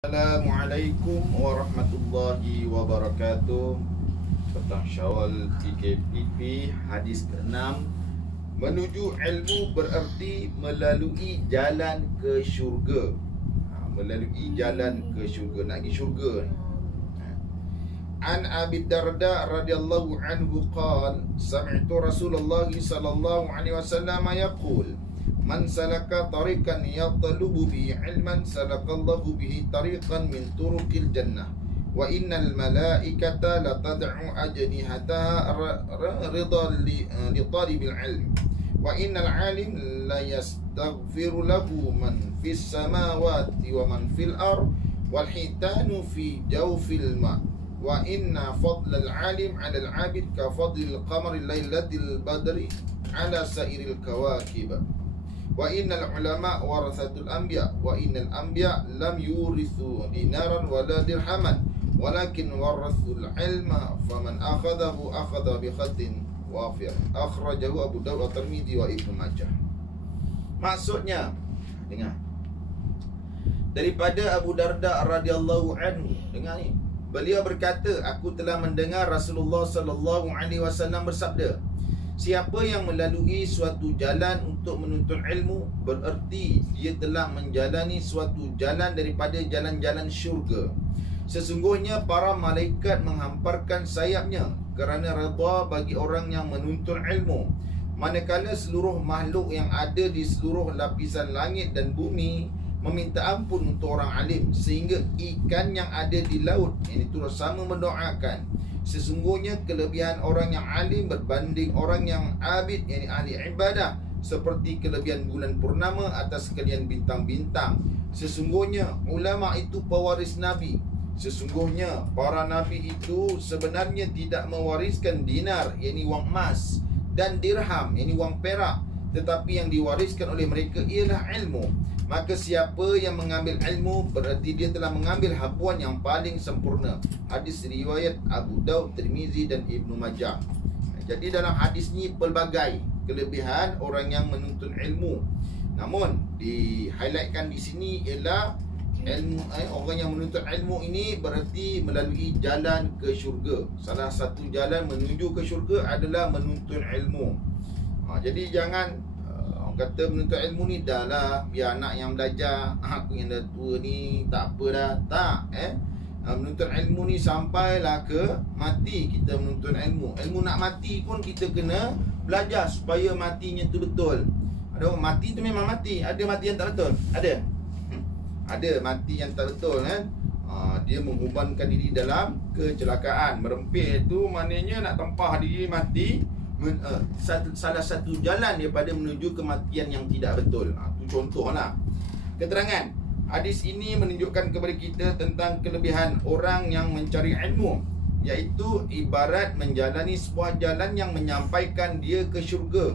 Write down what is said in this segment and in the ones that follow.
Assalamualaikum warahmatullahi wabarakatuh. Petang Syawal PKPP hadis ke-6. Menuju ilmu bererti melalui jalan ke syurga. Melalui jalan ke syurga, nak pergi syurga ni. An Abi Darda radhiyallahu anhu qala sami'tu Rasulullah sallallahu alaihi wasallam yaqul man salaka tariqan yatlubu bihi ilman salakallahu bihi tariqan min turuqil jannah wa innal malaikata latad'u ajnihataha ridan li talibil ilm wa innal alim la yastaghfiru lahu man fis samawati wa man fil ard wal hitanu fi jawfil ma wa inna fadlal alim 'alal 'abid ka fadlil qamari lailatil badri 'ala sairil kawakib. Wa innal ulama warathatul anbiya wa innal anbiya lam yurithu dinaran wala dirhaman walakin warathul ilma faman akhadahu akhadha bi khatin wafir. Akhrajahu Abu Dawud wa Tirmidzi wa Ibnu Majah. Maksudnya, dengar, daripada Abu Darda radhiyallahu anhu, dengar ni, beliau berkata, aku telah mendengar Rasulullah sallallahu alaihi wasallam bersabda, siapa yang melalui suatu jalan untuk menuntut ilmu, bererti dia telah menjalani suatu jalan daripada jalan-jalan syurga. Sesungguhnya para malaikat menghamparkan sayapnya kerana redha bagi orang yang menuntut ilmu. Manakala seluruh makhluk yang ada di seluruh lapisan langit dan bumi meminta ampun untuk orang alim, sehingga ikan yang ada di laut ini turut sama mendoakan. Sesungguhnya kelebihan orang yang alim berbanding orang yang abid, yakni ahli ibadah, seperti kelebihan bulan purnama atas sekalian bintang-bintang. Sesungguhnya ulama itu pewaris Nabi. Sesungguhnya para Nabi itu sebenarnya tidak mewariskan dinar, yakni wang emas, dan dirham, yakni wang perak, tetapi yang diwariskan oleh mereka ialah ilmu. Maka siapa yang mengambil ilmu, berarti dia telah mengambil habuan yang paling sempurna. Hadis riwayat Abu Dawud, Tirmizi dan Ibnu Majah. Jadi dalam hadis ni pelbagai kelebihan orang yang menuntut ilmu. Namun di-highlightkan di sini ialah ilmu, orang yang menuntut ilmu ini berarti melalui jalan ke syurga. Salah satu jalan menuju ke syurga adalah menuntut ilmu. Jadi jangan kata menuntut ilmu ni dah lah, biar anak yang belajar, aku yang dah tua ni tak apa dah. Tak, menuntut ilmu ni sampailah ke mati kita menuntut ilmu. Ilmu nak mati pun kita kena belajar supaya matinya tu betul. Ada orang mati tu memang mati, ada mati yang tak betul. Ada mati yang tak betul kan. Dia menghubankan diri dalam kecelakaan. Merempit tu maknanya nak tempah diri mati. Salah satu jalan daripada menuju kematian yang tidak betul. Itu contohlah. Keterangan hadis ini menunjukkan kepada kita tentang kelebihan orang yang mencari ilmu, iaitu ibarat menjalani sebuah jalan yang menyampaikan dia ke syurga.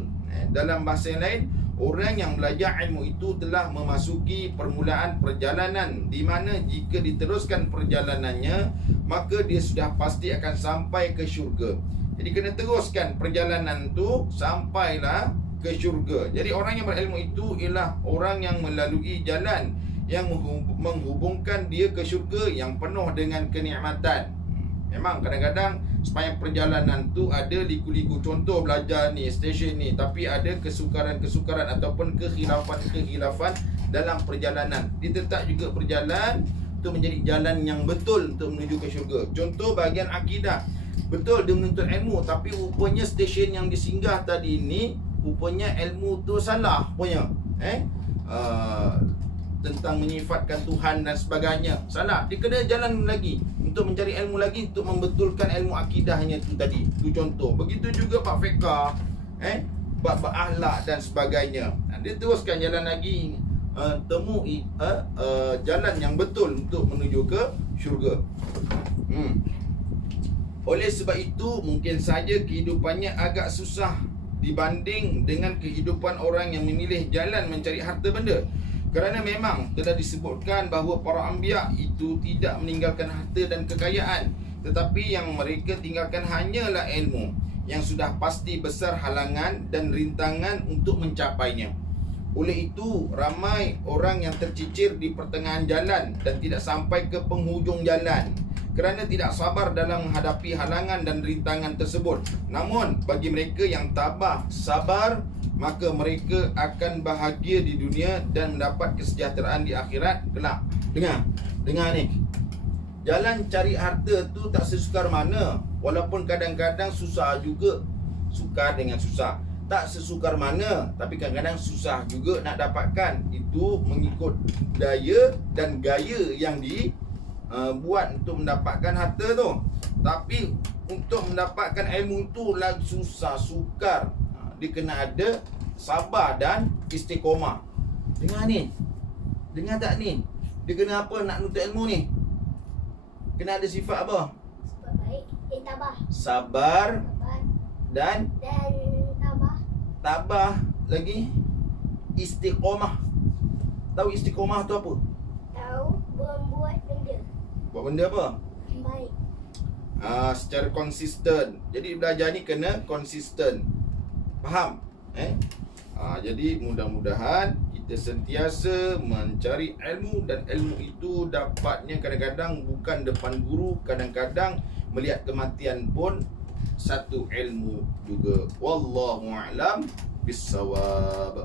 Dalam bahasa yang lain, orang yang belajar ilmu itu telah memasuki permulaan perjalanan, di mana jika diteruskan perjalanannya, maka dia sudah pasti akan sampai ke syurga. Jadi kena teruskan perjalanan tu sampailah ke syurga. Jadi orang yang berilmu itu ialah orang yang melalui jalan yang menghubungkan dia ke syurga yang penuh dengan kenikmatan. Memang kadang-kadang sepanjang perjalanan tu ada liku-liku. Contoh belajar ni, stesen ni, tapi ada kesukaran-kesukaran ataupun kekhilafan dalam perjalanan. Dia tetap juga berjalan untuk menjadi jalan yang betul untuk menuju ke syurga. Contoh bahagian akidah. Betul dia menuntut ilmu, tapi rupanya stesen yang disinggah tadi ni, rupanya ilmu tu salah punya. Tentang menyifatkan Tuhan dan sebagainya, salah. Dia kena jalan lagi untuk mencari ilmu lagi, untuk membetulkan ilmu akidahnya tu tadi. Itu contoh. Begitu juga bab fiqah, bab akhlak dan sebagainya. Dia teruskan jalan lagi, temui jalan yang betul untuk menuju ke syurga. Oleh sebab itu, mungkin saja kehidupannya agak susah dibanding dengan kehidupan orang yang memilih jalan mencari harta benda. Kerana memang telah disebutkan bahawa para anbiya itu tidak meninggalkan harta dan kekayaan, tetapi yang mereka tinggalkan hanyalah ilmu yang sudah pasti besar halangan dan rintangan untuk mencapainya. Oleh itu, ramai orang yang tercicir di pertengahan jalan dan tidak sampai ke penghujung jalan kerana tidak sabar dalam menghadapi halangan dan rintangan tersebut. Namun, bagi mereka yang tabah, sabar, maka mereka akan bahagia di dunia dan mendapat kesejahteraan di akhirat kelak. Dengar ni. Jalan cari harta tu tak sesukar mana. Walaupun kadang-kadang susah juga. Sukar dengan susah. Tak sesukar mana, tapi kadang-kadang susah juga nak dapatkan. Itu mengikut daya dan gaya yang buat untuk mendapatkan harta tu. Tapi untuk mendapatkan ilmu tu lagi susah, sukar. Dia kena ada sabar dan istiqomah. Dengar ni. Dengar tak ni? Dia kena apa nak nuntut ilmu ni? Kena ada sifat apa? Sifat baik, tabah. Sabar dan tabah. Tabah lagi istiqomah. Tahu istiqomah tu apa? Tahu, membuat benda. Buat benda apa? Baik. Secara konsisten. Jadi belajar ni kena konsisten. Faham? Jadi mudah-mudahan kita sentiasa mencari ilmu, dan ilmu itu dapatnya kadang-kadang bukan depan guru, kadang-kadang melihat kematian pun satu ilmu juga. Wallahu a'lam bissawab.